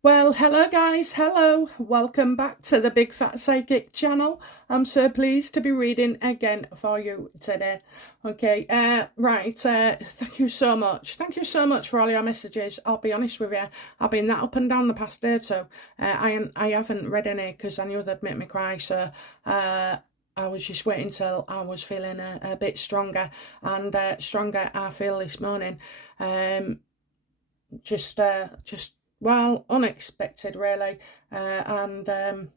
Well, hello guys, hello. Welcome back to the Big Fat Psychic channel. I'm so pleased to be reading again for you today. Okay, thank you so much. Thank you so much for all your messages. I'll be honest with you, I've been that up and down the past day, so I haven't read any because I knew they'd make me cry, so I was just waiting till I was feeling a bit stronger, and stronger I feel this morning. Just well, unexpected really, and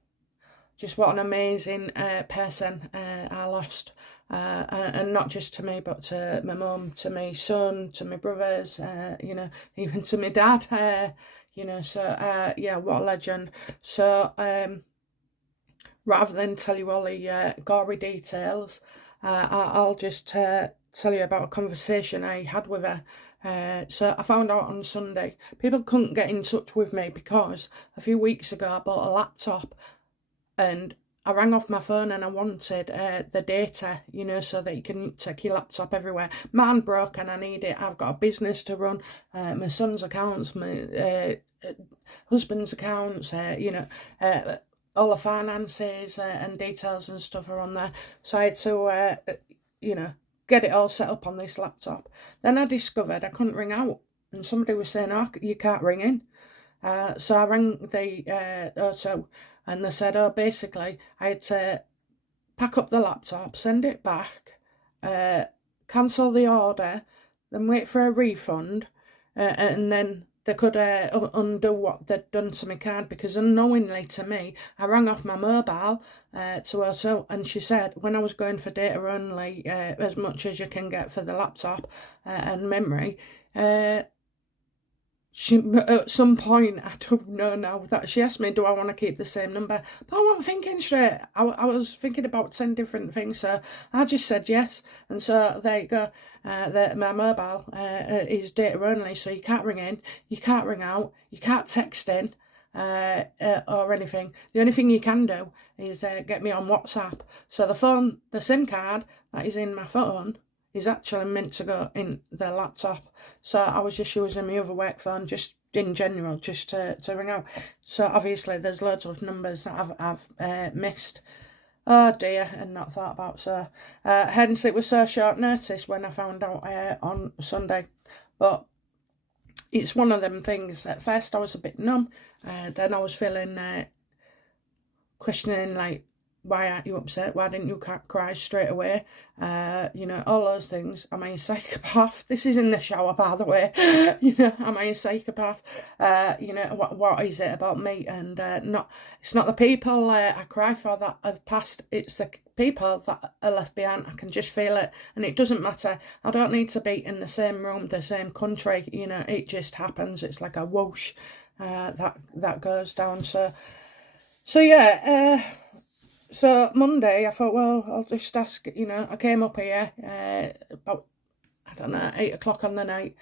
just what an amazing person I lost, and not just to me, but to my mum, to my son, to my brothers, even to my dad. Yeah, what a legend. So rather than tell you all the gory details, I'll just tell you about a conversation I had with her. So I found out on Sunday people couldn't get in touch with me because a few weeks ago I bought a laptop and I rang off my phone and I wanted the data, so that you can take your laptop everywhere. Mine broke and I need it. I've got a business to run, my son's accounts, my husband's accounts, all the finances and details and stuff are on there. So I had to, you know, get it all set up on this laptop. Then I discovered I couldn't ring out, and somebody was saying, "Oh, you can't ring in." So I rang the auto, and they said, "Oh, basically, I had to pack up the laptop, send it back, uh, cancel the order, then wait for a refund, and then they could undo what they'd done to my card, because unknowingly to me, I rang off my mobile to her, so, and she said when I was going for data only, as much as you can get for the laptop and memory, she at some point, I don't know now, that she asked me, do I want to keep the same number? But I wasn't thinking straight. I was thinking about 10 different things, so I just said yes. And so there you go. My mobile is data only, so you can't ring in, you can't ring out, you can't text in or anything. The only thing you can do is get me on WhatsApp. So the SIM card that is in my phone is actually meant to go in the laptop. So I was just using my other work phone, just in general, just to ring out. So obviously there's loads of numbers that I've missed. Oh dear, and not thought about. So hence it was so short notice when I found out on Sunday. But it's one of them things. At first I was a bit numb, then I was feeling questioning, like, why aren't you upset? Why didn't you cry straight away? All those things. Am I a psychopath? This is in the shower, by the way. Am I a psychopath? What is it about me? And it's not the people I cry for that have passed. It's the people that are left behind. I can just feel it, and it doesn't matter. I don't need to be in the same room, the same country. It just happens. It's like a whoosh that goes down. So yeah, so Monday I thought, well, I'll just ask, I came up here about, I don't know, 8 o'clock on the night,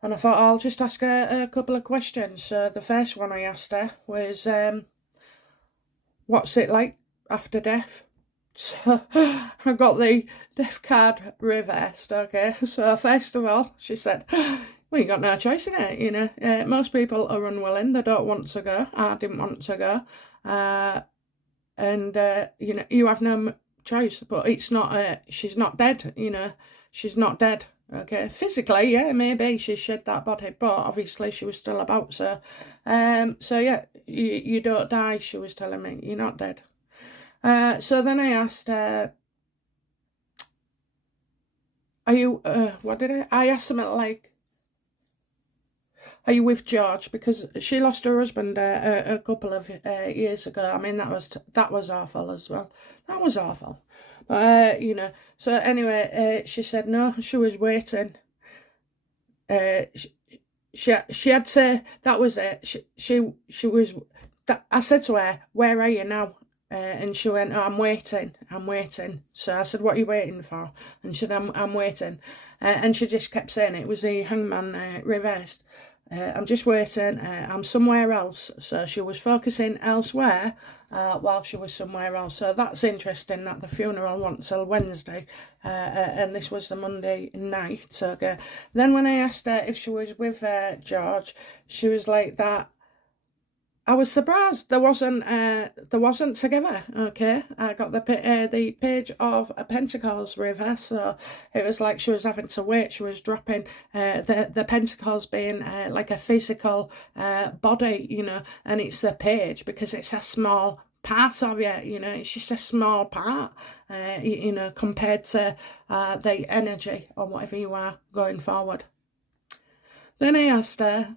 and I thought I'll just ask her a couple of questions. So the first one I asked her was, what's it like after death? So I got the death card reversed, okay? So first of all, she said, well, you got no choice in it, most people are unwilling, they don't want to go. I didn't want to go. And you have no choice, but it's not, she's not dead, she's not dead, okay? Physically, yeah, maybe she shed that body, but obviously she was still about, so yeah, you don't die, she was telling me, you're not dead. So then I asked, are you, what did I asked something like, are you with George? Because she lost her husband a couple of years ago. I mean, that was awful as well. That was awful. So anyway, she said no, she was waiting. She had to, that was it. She was, that, I said to her, where are you now? And she went, oh, I'm waiting. So I said, what are you waiting for? And she said, I'm waiting. And she just kept saying it was the hangman reversed. I'm just waiting, I'm somewhere else. So she was focusing elsewhere while she was somewhere else. So that's interesting that the funeral wasn't till Wednesday, and this was the Monday night. Okay. Then when I asked her if she was with George, she was like that. I was surprised there wasn't together. Okay, I got the page of a Pentacles reverse, so it was like she was having to wait. She was dropping the Pentacles being like a physical body, you know, and it's the page because it's a small part of you, you know, it's just a small part, you know, compared to the energy or whatever you are going forward. Then I asked her,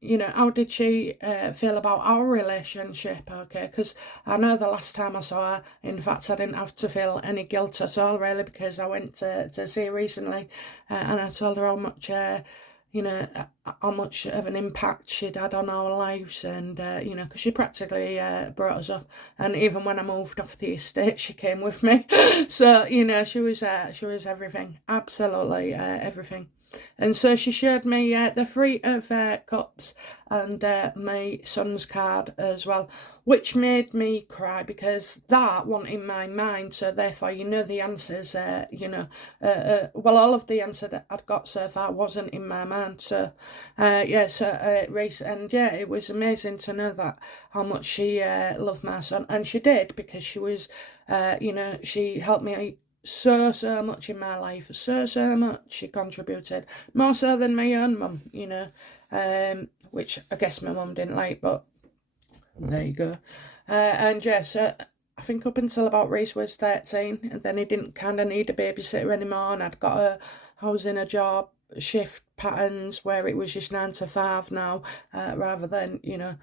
you know, how did she feel about our relationship? Okay, because I know the last time I saw her, in fact, I didn't have to feel any guilt at all, really, because I went to see her recently, and I told her how much, you know, how much of an impact she'd had on our lives, and you know, because she practically brought us up, and even when I moved off the estate, she came with me. So you know, she was everything, absolutely everything. And so she showed me the Three of Cups and my son's card as well, which made me cry because that wasn't in my mind. So therefore, you know, the answers, you know, well, all of the answer that I'd got so far wasn't in my mind. So, yeah, so Reese, and yeah, it was amazing to know that how much she loved my son, and she did because she was, you know, she helped me so much in my life, so much she contributed, more so than my own mum, you know, which I guess my mum didn't like, but there you go. And yeah, so I think up until about Reese was 13, and then he didn't kind of need a babysitter anymore, and I was in a job shift patterns where it was just 9 to 5 now, rather than, you know,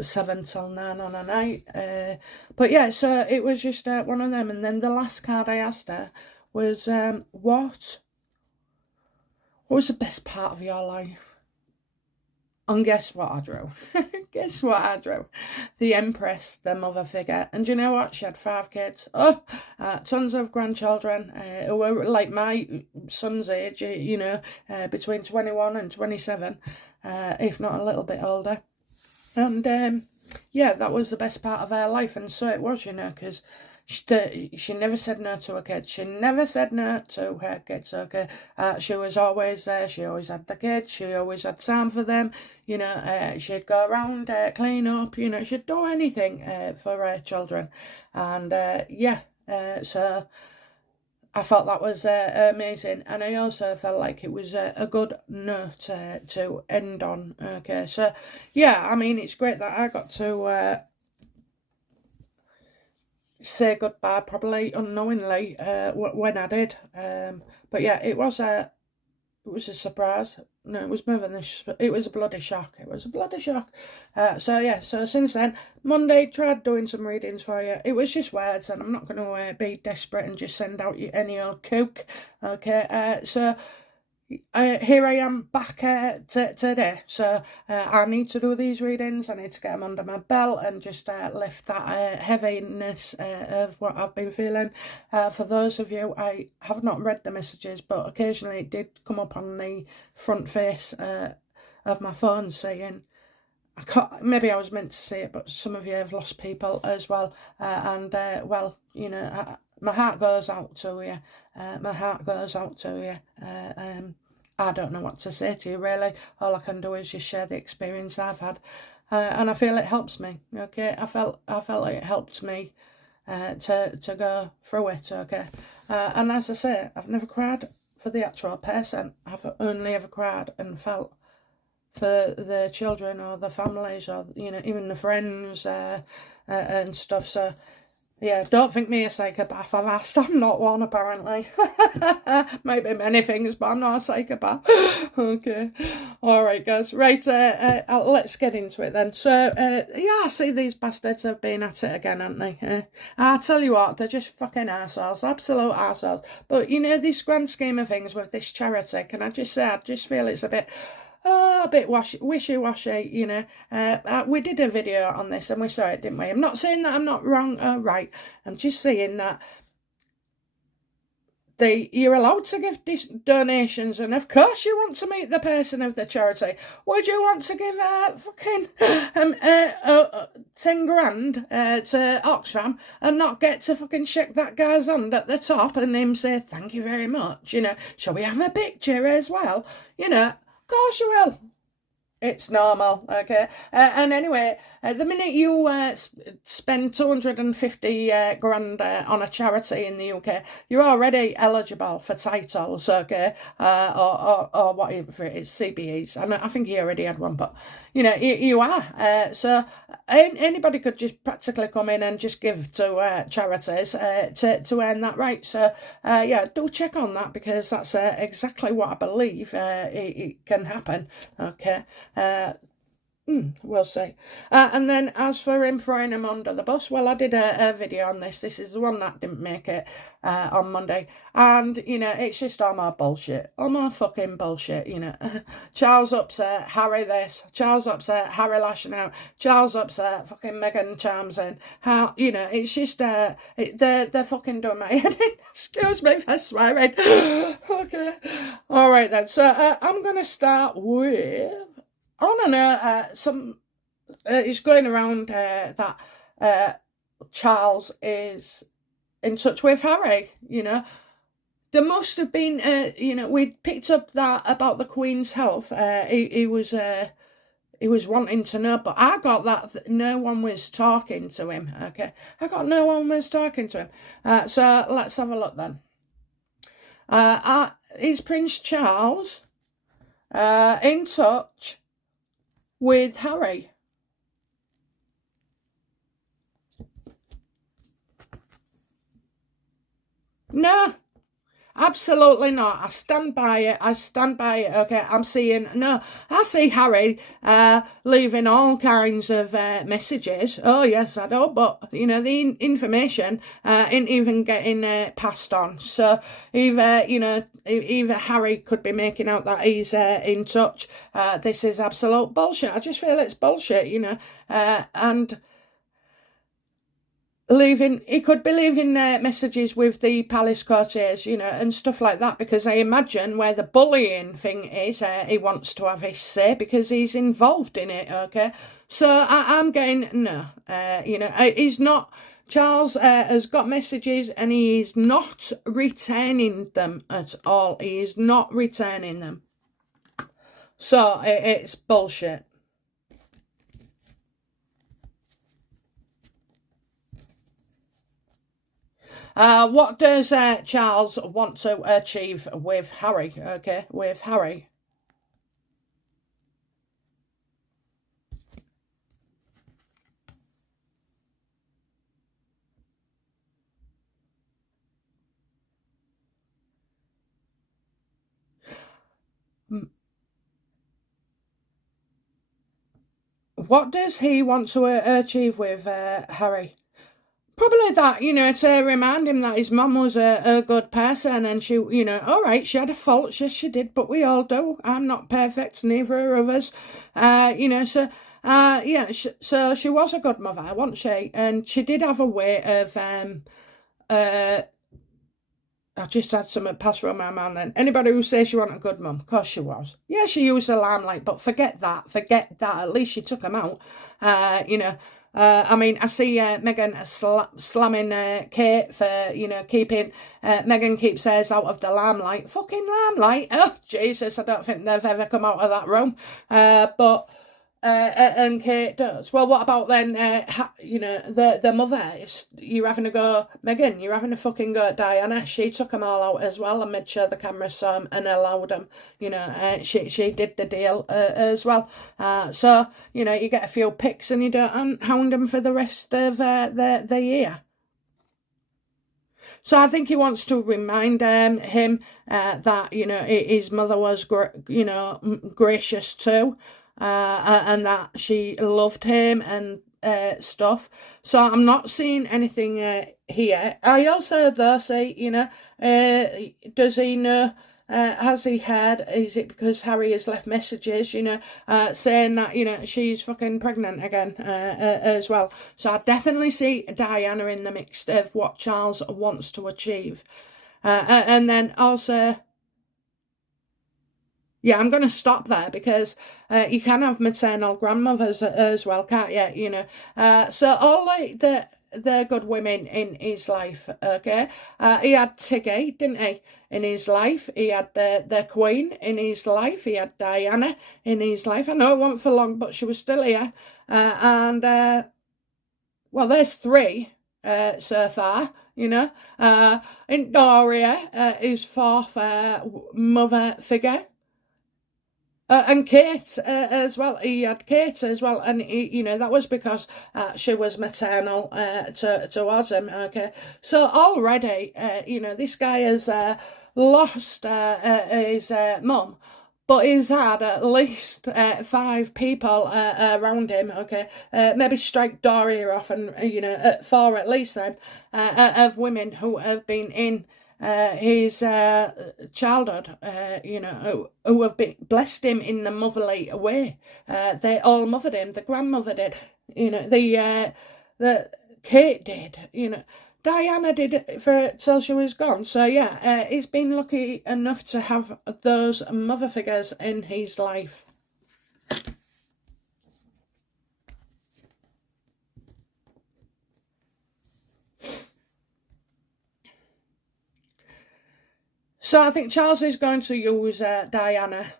7 till 9 on a night. But yeah, so it was just one of them. And then the last card I asked her was, what was the best part of your life? And guess what I drew? Guess what I drew? The Empress, the mother figure. And you know what? She had 5 kids. Oh, tons of grandchildren who were like my son's age, you know, between 21 and 27, if not a little bit older. And yeah, that was the best part of her life. And so it was, you know, because she never said no to her kids. She never said no to her kids, okay? She was always there. She always had the kids. She always had time for them. You know, she'd go around, clean up, you know, she'd do anything for her children. And yeah, so I thought that was amazing. And I also felt like it was a good note to end on, okay? So yeah, I mean, it's great that I got to say goodbye, probably unknowingly, when I did. But yeah, it was a surprise. No, it was more than this. It was a bloody shock. It was a bloody shock. So yeah, so since then, Monday, tried doing some readings for you. It was just words, and I'm not going to be desperate and just send out any old kook. Okay, so here I am back today, so I need to do these readings. I need to get them under my belt and just lift that heaviness of what I've been feeling. For those of you, I have not read the messages, but occasionally it did come up on the front face of my phone saying, maybe I was meant to see it, but some of you have lost people as well, and well, you know, my heart goes out to you. My heart goes out to you. I don't know what to say to you, really. All I can do is just share the experience I've had, and I feel it helps me. Okay, I felt it helped me to go through it. Okay, and as I say, I've never cried for the actual person. I've only ever cried and felt for the children or the families, or, you know, even the friends and stuff. So yeah, don't think me a psychopath. I've asked. I'm not one, apparently. Maybe many things, but I'm not a psychopath. Okay. All right, guys. Right, let's get into it then. So, yeah, I see these bastards have been at it again, haven't they? I tell you what, they're just fucking arseholes. Absolute arseholes. But, you know, this grand scheme of things with this charity, can I just say, I just feel it's a bit wishy-washy, you know. We did a video on this and we saw it, didn't we? I'm not saying that I'm not wrong or right. I'm just saying that you're allowed to give donations, and of course you want to meet the person of the charity. Would you want to give fucking 10 grand to Oxfam and not get to fucking shake that guy's hand at the top and him say thank you very much? You know, shall we have a picture as well? You know, of course you will. It's normal, okay? And anyway, the minute you spend 250 grand on a charity in the UK, you're already eligible for titles, okay? Or whatever it is, CBEs. And I think he already had one, but, you know, you are. So anybody could just practically come in and just give to charities to earn that right. So, yeah, do check on that, because that's exactly what I believe it can happen, okay? We'll see. And then as for him throwing him under the bus, well, I did a video on this. This is the one that didn't make it on Monday. And, you know, it's just all my bullshit. All my fucking bullshit, you know. Charles upset, Harry this. Charles upset, Harry lashing out. Charles upset, fucking Meghan chimes in. How, you know, it's just, they're fucking doing my head in. Excuse me for swearing. Okay. All right then. So I'm going to start with... I don't know, it's going around that Charles is in touch with Harry, you know. There must have been, you know, we'd picked up that about the Queen's health. He was wanting to know, but I got that no one was talking to him, okay. I got no one was talking to him. So let's have a look then. Is Prince Charles in touch with Harry? No, absolutely not. I stand by it. I stand by it. Okay, I'm seeing, no, I see Harry leaving all kinds of messages. Oh, yes, I do. But, you know, the information ain't even getting passed on. So either, you know, either Harry could be making out that he's in touch. This is absolute bullshit. I just feel it's bullshit, you know. And... he could be leaving messages with the palace courtiers, you know, and stuff like that, because I imagine where the bullying thing is, he wants to have his say because he's involved in it, okay? So I'm getting, no, you know, he's not, Charles has got messages and he is not returning them at all. He is not returning them. So it's bullshit. What does Charles want to achieve with Harry? Okay, with Harry. What does he want to achieve with Harry? Probably that, you know, to remind him that his mum was a good person, and she, you know, all right, she had a fault, yes, she did, but we all do. I'm not perfect, neither of us. You know, so, yeah, so she was a good mother, wasn't she? And she did have a way of, I just had something pass through my mind then. Anybody who says she wasn't a good mum, of course she was. Yeah, she used the limelight, but forget that. At least she took him out, you know. I mean, I see Meghan slamming Kate for, you know, keeping... Meghan keeps hers out of the limelight. Fucking limelight? Oh, Jesus, I don't think they've ever come out of that room. But... and Kate does. Well, what about then, you know, the mother? You're having to go, Meghan, you're having to fucking go at Diana. She took them all out as well and made sure the cameras saw them and allowed them. You know, she did the deal as well. So, you know, you get a few pics and you don't hound them for the rest of the year. So I think he wants to remind him that, you know, his mother was, you know, gracious too. And that she loved him and stuff. So I'm not seeing anything here. I also though say, you know, does he know, has he heard, is it because Harry has left messages, you know, saying that, you know, she's fucking pregnant again as well. So I definitely see Diana in the mix of what Charles wants to achieve. And then also... Yeah, I'm going to stop there because you can have maternal grandmothers as well, can't you? You know, so all the good women in his life, okay? He had Tiggy, didn't he? in his life. He had the Queen in his life. He had Diana in his life. I know it wasn't for long, but she was still here. Well, there's three so far, you know. And Doria, his fourth mother figure. And Kate as well. He had Kate as well, and he, that was because she was maternal towards him. Okay, so already, this guy has lost his mum, but he's had at least 5 people around him. Okay, maybe strike Doria off, and 4 at least then of women who have been in his childhood, who have blessed him in the motherly way. They all mothered him. The grandmother did, the Kate did, Diana did it for till she was gone. So yeah, he's been lucky enough to have those mother figures in his life. So I think Charles is going to use Diana.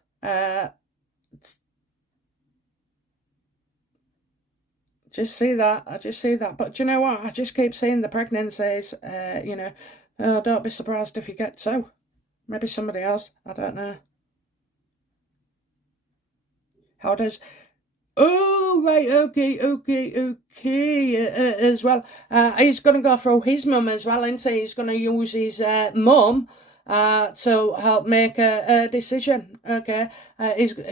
Just see that. I just see that. But do you know what? I just keep seeing the pregnancies. Oh, don't be surprised if you get 2. Maybe somebody else. I don't know. How does... Oh, right, okay, as well. He's going to go through his mum as well, isn't he? He's going to use his mum to help make a decision, okay?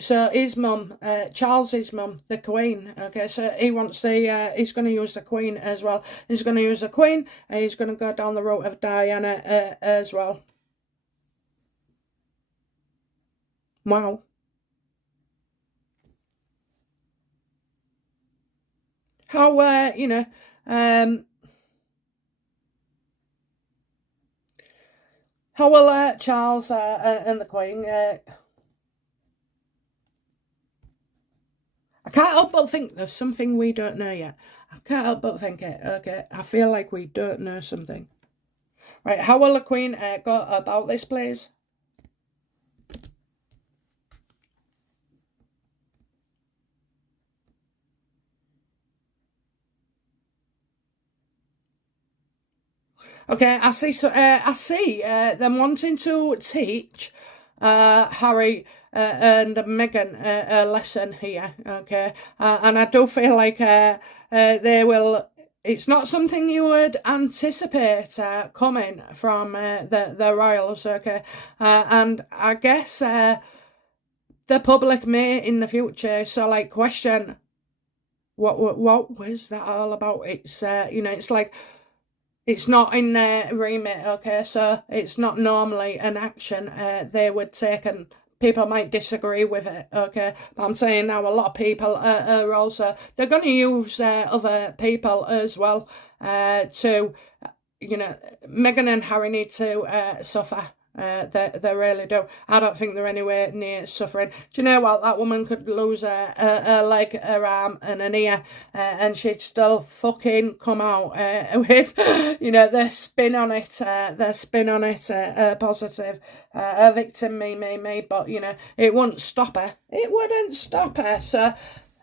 So his mum, Charles's mum, the Queen, okay? So he wants he's going to use the Queen as well. He's going to use the Queen, and he's going to go down the route of Diana as well. Wow. How, how will Charles and the Queen... I can't help but think there's something we don't know yet. I can't help but think it, okay? I feel like we don't know something. Right, how will the Queen go about this, please? Okay, I see them wanting to teach Harry and Meghan a lesson here, okay? And I do feel like they will... It's not something you would anticipate coming from the royals, okay? And I guess the public may in the future question what was that all about? It's it's like... It's not in their remit, okay? So it's not normally an action they would take, and people might disagree with it, okay? But I'm saying now a lot of people are also... They're going to use other people as well to... Meghan and Harry need to suffer. They really do. I don't think they're anywhere near suffering. Do you know what? That woman could lose a leg, her arm, and an ear, and she'd still fucking come out with, their spin on it. Positive. A victim, me. But it wouldn't stop her. It wouldn't stop her. So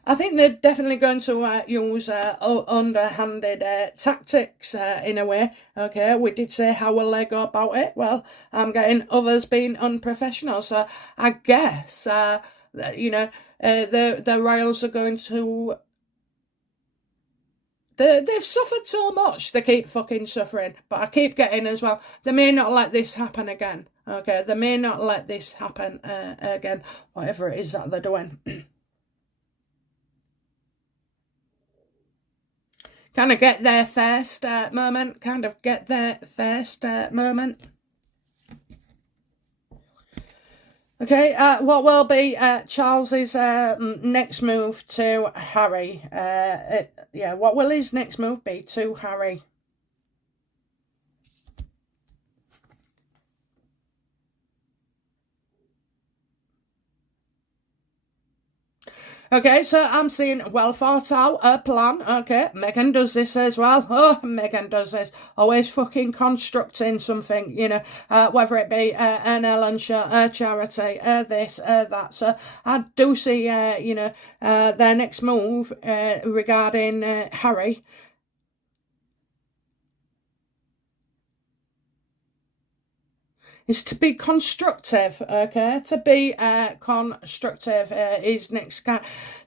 I think they're definitely going to use underhanded tactics in a way. Okay, we did say how will they go about it? Well, I'm getting others being unprofessional. So I guess, the royals are going to... They've suffered so much, they keep fucking suffering. But I keep getting as well, they may not let this happen again. Okay, they may not let this happen again, whatever it is that they're doing. Kind of get their first moment. Okay, what will be Charles's next move to Harry? What will his next move be to Harry? Okay, so I'm seeing well thought out a plan. Okay, Meghan does this as well. Oh, Meghan does this. Always fucking constructing something, you know, whether it be an Ellen show, a charity, this, that. So I do see, you know, their next move regarding Harry. Is to be constructive, okay? To be constructive is next card.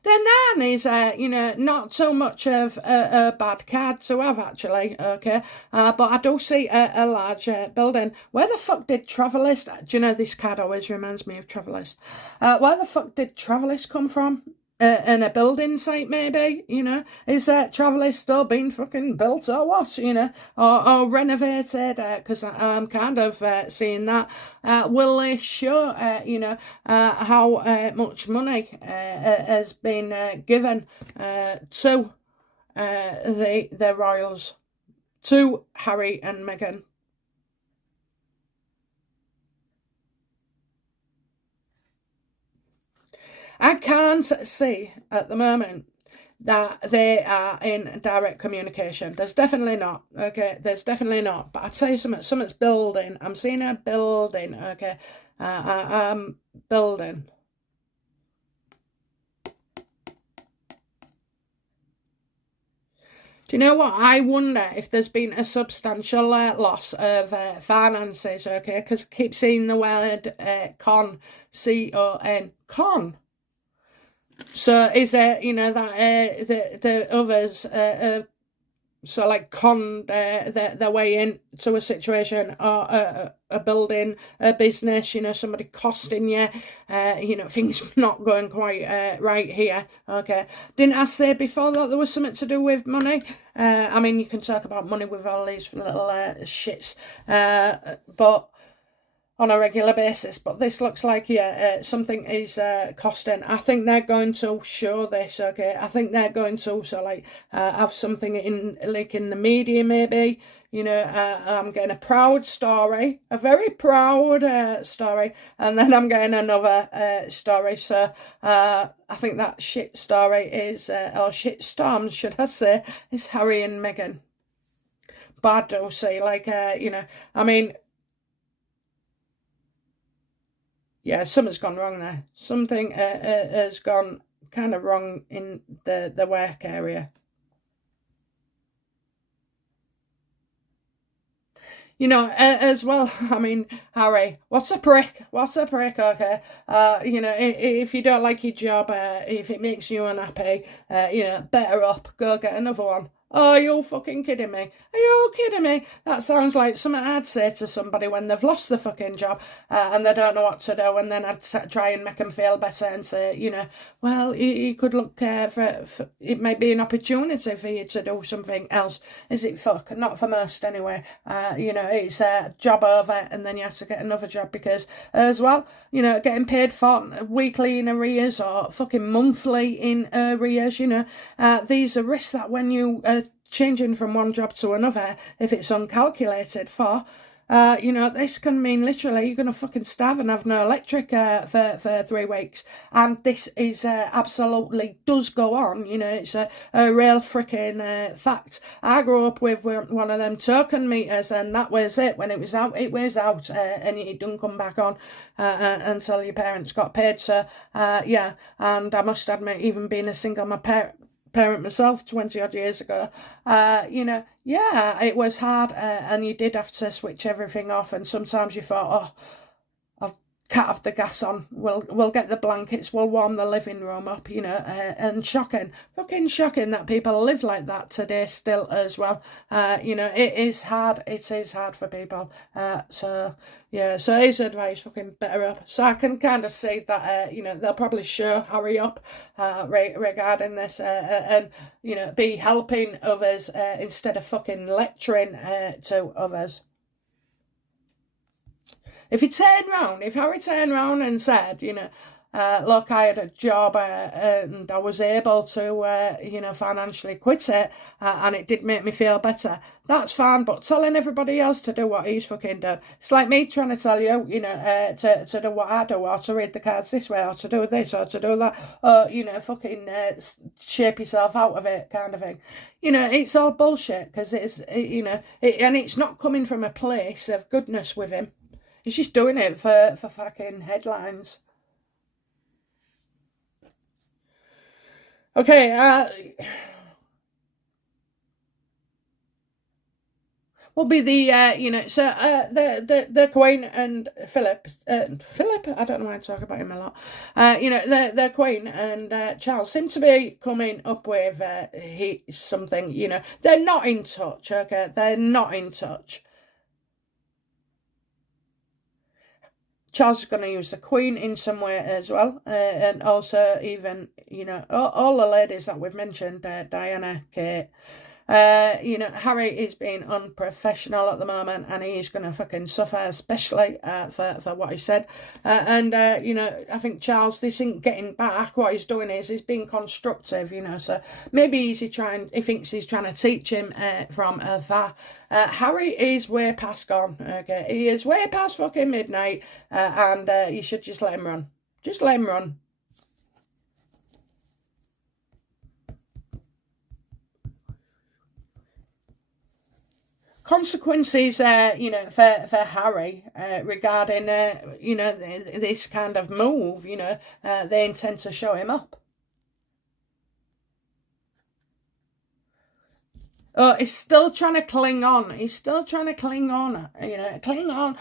The nan is, you know, not so much of a bad card to have, actually, okay? But I do see a large building. Where the fuck did Travelist... Do you know, this card always reminds me of Travelist. Where the fuck did Travelist come from? In a building site, maybe, you know? Is Travelers still being fucking built or what, you know? Or renovated? Because I'm kind of seeing that. Will they show, you know, how much money has been given to the royals, to Harry and Meghan? I can't see at the moment that they are in direct communication. There's definitely not, okay? There's definitely not. But I'll tell you something, something's building. I'm seeing a building, okay? I'm building. Do you know what? I wonder if there's been a substantial loss of finances, okay? Because I keep seeing the word con, C-O-N, con. So is there, you know, that the others so like conned their way into a situation, or a building, a business, you know, somebody costing you, you know, things not going quite right here, okay? Didn't I say before that there was something to do with money? I mean, you can talk about money with all these little shits, but on a regular basis, but this looks like, yeah, something is costing. I think they're going to show this, okay? I think they're going to, so like, have something in, like, in the media, maybe, you know. I'm getting a proud story, a very proud story, and then I'm getting another story, so I think that shit story is, or shit storm, should I say, is Harry and Meghan. But I do see, like, you know, I mean, yeah, something's gone wrong there. Something has gone kind of wrong in the work area. You know, as well, I mean, Harry, what's a prick? What's a prick, okay? You know, if you don't like your job, if it makes you unhappy, you know, better up, go get another one. Oh, you're fucking kidding me. Are you kidding me? That sounds like something I'd say to somebody when they've lost the fucking job and they don't know what to do, and then I'd try and make them feel better and say, you know, well, you could look for, it might be an opportunity for you to do something else. Is it fuck? Not for most anyway. You know, it's a job over and then you have to get another job because, as well, you know, getting paid for weekly in arrears or fucking monthly in arrears, you know, these are risks that when you changing from one job to another, if it's uncalculated for, you know, this can mean literally you're going to fucking starve and have no electric for 3 weeks. And this is absolutely does go on, you know, it's a real freaking fact. I grew up with one of them token meters, and that was it. When it was out, and it didn't come back on until your parents got paid. So, yeah, and I must admit, even being a single parent myself 20 odd years ago, you know, yeah, it was hard, and you did have to switch everything off, and sometimes you thought, oh, I'll cut off the gas on, we'll get the blankets, we'll warm the living room up, you know, and shocking, fucking shocking that people live like that today still as well. You know, it is hard for people, so yeah, so his advice, fucking better up. So I can kind of see that, you know, they'll probably show Harry up regarding this, and, you know, be helping others instead of fucking lecturing to others. If Harry turned round and said, you know, look, I had a job and I was able to, financially quit it, and it did make me feel better. That's fine, but telling everybody else to do what he's fucking done, it's like me trying to tell you, to do what I do, or to read the cards this way, or to do this, or to do that, or, fucking shape yourself out of it, kind of thing. It's all bullshit, because and it's not coming from a place of goodness with him. He's just doing it for fucking headlines. Okay, will be the Queen and Philip. Philip, I don't know why I talk about him a lot. The Queen and Charles seem to be coming up with something. They're not in touch. Okay, they're not in touch. Charles is going to use the Queen in some way as well, and also even, all the ladies that we've mentioned, Diana, Kate. Harry is being unprofessional at the moment, and he's going to fucking suffer, especially for what he said. I think Charles, this isn't getting back. What he's doing is he's being constructive, so maybe he thinks he's trying to teach him from afar. Harry is way past gone, okay? He is way past fucking midnight, and you should just let him run. Just let him run. Consequences, for Harry regarding, this kind of move, they intend to show him up. Oh, he's still trying to cling on. He's still trying to cling on, cling on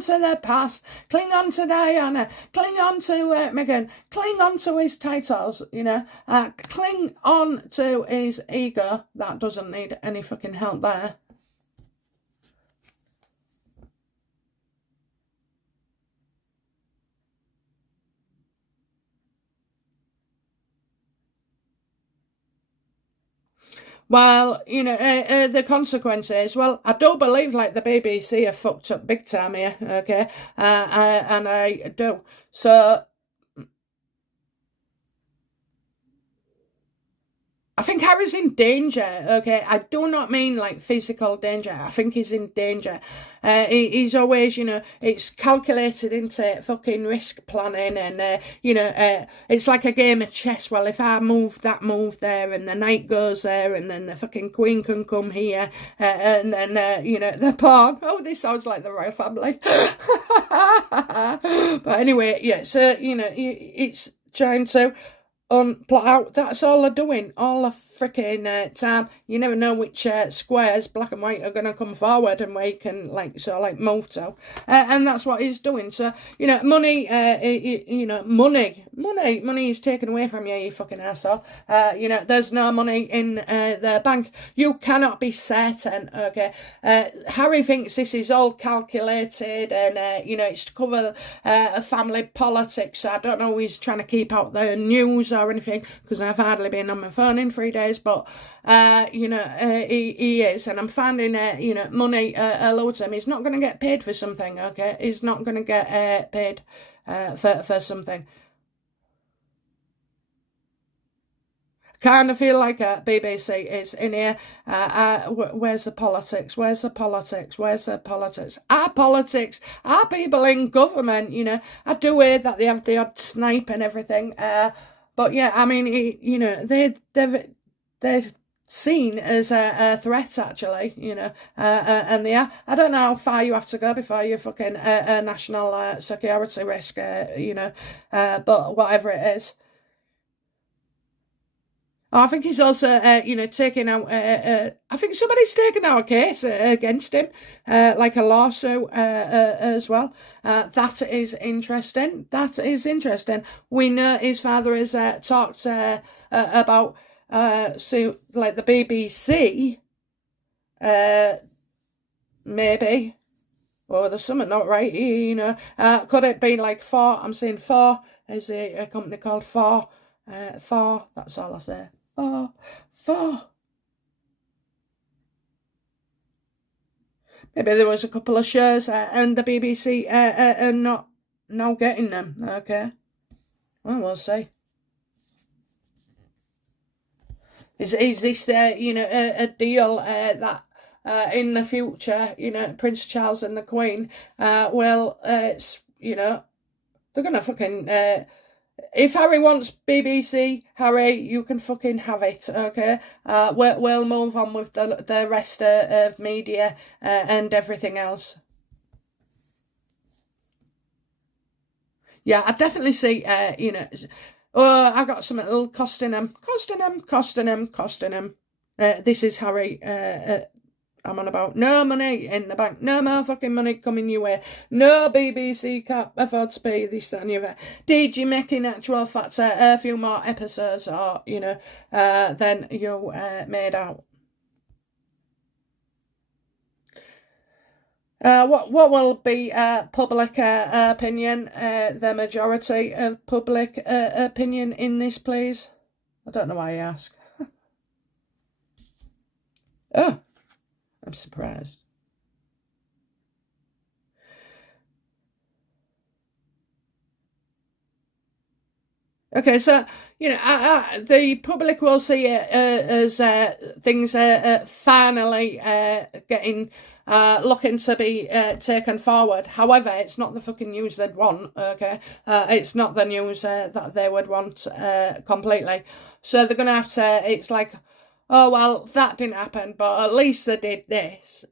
to the past, cling on to Diana, cling on to Meghan, cling on to his titles, cling on to his ego. That doesn't need any fucking help there. Well, the consequences. Well, I do believe like the BBC are fucked up big time here, okay? And I do. So I think Harry's in danger, okay? I do not mean like physical danger. I think he's in danger. He's always, it's calculated into fucking risk planning, and, it's like a game of chess. Well, if I move there, and the knight goes there, and then the fucking Queen can come here, and then, the pawn. Oh, this sounds like the royal family. But anyway, yeah, so, it's trying to plot out. That's all they're doing all the freaking time. You never know which squares, black and white, are going to come forward and where you can move to, and that's what he's doing. So money, money is taken away from you, you fucking asshole. There's no money in the bank. You cannot be certain. Okay, Harry thinks this is all calculated, and it's to cover family politics. So I don't know, he's trying to keep out the news or anything, because I've hardly been on my phone in 3 days, but he is, and I'm finding money loads of him. He's not going to get paid for something, okay? He's not going to get paid for something. Kind of feel like BBC is in here. Where's the politics? Where's the politics? Where's the politics? Our politics, our people in government, I do hear that they have the odd snipe and everything, but yeah, I mean, they're seen as a threat, actually, and they are. I don't know how far you have to go before you're fucking a national security risk, but whatever it is. I think he's also, taking out, I think somebody's taken out a case against him, like a lawsuit as well. That is interesting. That is interesting. We know his father has talked about, like the BBC, maybe, or there's something not right, could it be like I'm saying is a company called Four, that's all I say. Four. Maybe there was a couple of shows and the BBC are not getting them, okay? Well, we'll see. Is this, a deal that in the future, Prince Charles and the Queen it's, they're going to fucking... if Harry wants BBC, Harry, you can fucking have it, okay? We'll move on with the rest of media and everything else. Yeah, I definitely see, I got something little costing him. This is Harry, I'm on about no money in the bank, no more fucking money coming your way, no BBC can't afford to pay this, that and the other. Did you make in actual fact a few more episodes or, than you made out? What will be public opinion, the majority of public opinion in this, please? I don't know why you ask. Oh, I'm surprised. Okay, so, the public will see it as things are finally getting looking to be taken forward. However, it's not the fucking news they'd want, okay? It's not the news that they would want completely. So they're going to have to, it's like, oh, well, that didn't happen, but at least they did this,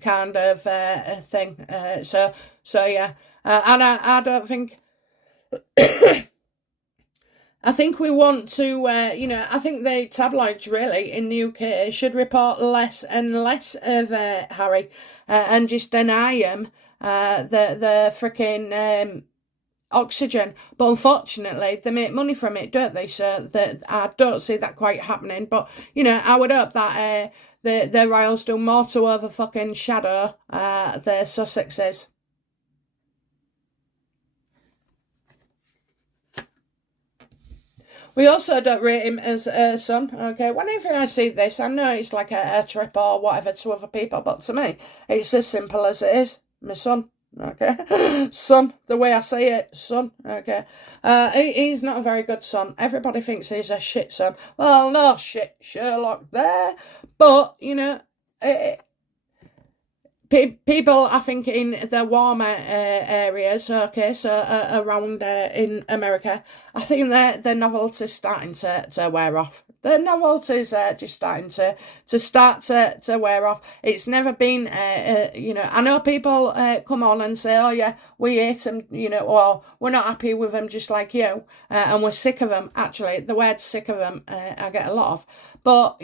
kind of thing. So yeah. And I don't think... I think we want to, I think the tabloids really in the UK should report less and less of Harry and just deny him the freaking oxygen. But unfortunately, they make money from it, don't they? So I don't see that quite happening. But, I would hope that the Royals do more to over fucking shadow the Sussexes. We also don't rate him as a son, okay? Whenever I see this, I know it's like a trip or whatever to other people, but to me, it's as simple as it is. My son, okay? Son, the way I say it, son, okay? He's not a very good son. Everybody thinks he's a shit son. Well, no shit, Sherlock there. But, people, I think, in the warmer areas, okay, so around in America, I think the novelty's starting to wear off. The novelty's just starting to wear off. It's never been, I know people come on and say, oh yeah, we hate them, or we're not happy with them just like you, and we're sick of them. Actually, the word sick of them, I get a lot of. But,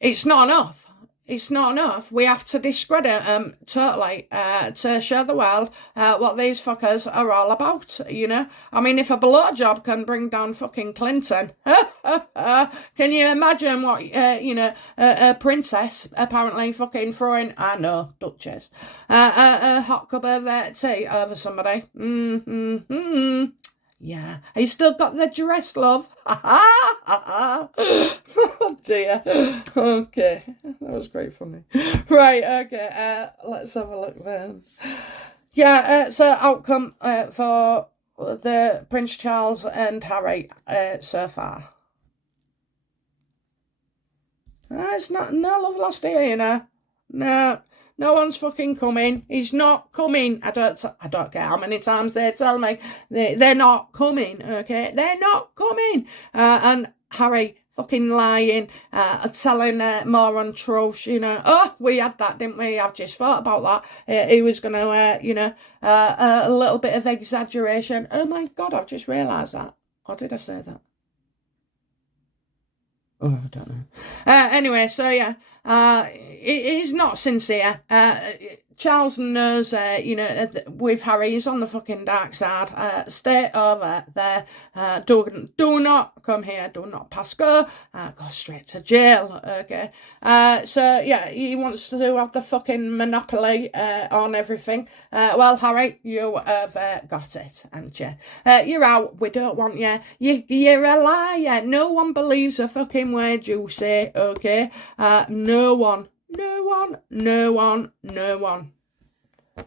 it's not enough. It's not enough. We have to discredit them totally to show the world what these fuckers are all about, I mean, if a blowjob can bring down fucking Clinton, can you imagine what, a princess apparently fucking throwing, I know, Duchess, a hot cup of tea over somebody? Yeah. Have you still got the dress, love? Oh dear. Okay. That was great funny. Right, okay. Let's have a look then. Yeah, so outcome for the Prince Charles and Harry so far. It's not, no love lost here, No. No one's fucking coming. He's not coming. I don't care how many times they tell me they're not coming, okay? They're not coming. And Harry fucking lying, telling more untruths, Oh, we had that, didn't we? I've just thought about that. He was going to, a little bit of exaggeration. Oh my God, I've just realised that. Or did I say that? Oh, I don't know. Anyway, so yeah, he's not sincere. Charles knows, with Harry, he's on the fucking dark side. Stay over there. Do not come here. Do not pass go. Go straight to jail, okay? So, yeah, he wants to have the fucking monopoly on everything. Well, Harry, you have got it, haven't you? You're out. We don't want you. You're a liar. No one believes a fucking word you say, okay? No one.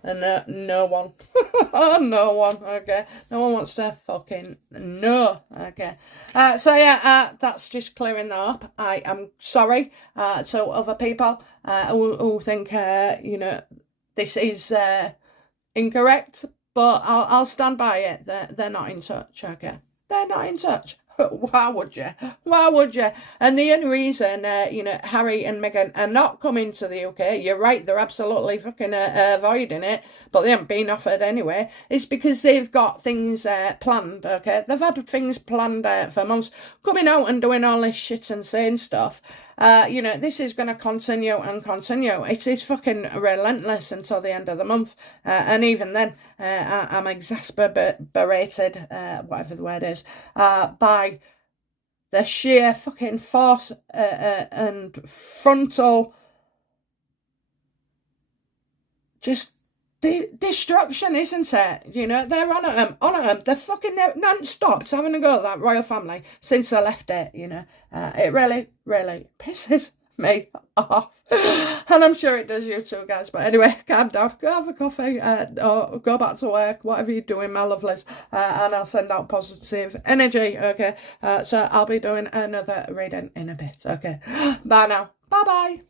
And no one. No one, okay? No one wants to fucking know, okay? So yeah, that's just clearing that up. I am sorry to other people who think, you know, this is incorrect, but I'll stand by it. They're not in touch, okay? They're not in touch. Why would you? Why would you? And the only reason, you know, Harry and Meghan are not coming to the UK, you're right, they're absolutely fucking avoiding it, but they haven't been offered anyway, is because they've got things planned, okay? They've had things planned for months, coming out and doing all this shit and saying stuff. You know, this is going to continue and continue. It is fucking relentless until the end of the month. And even then, I'm exasperated, whatever the word is, by the sheer fucking force and frontal just destruction, isn't it? You know, they're on at them. They're fucking not stopped having a go at that royal family since they left it, you know. It really, really pisses me off. And I'm sure it does you too, guys. But anyway, calm down. Go have a coffee or go back to work, whatever you're doing, my lovelies. And I'll send out positive energy, okay? So I'll be doing another reading in a bit, okay? Bye now. Bye-bye.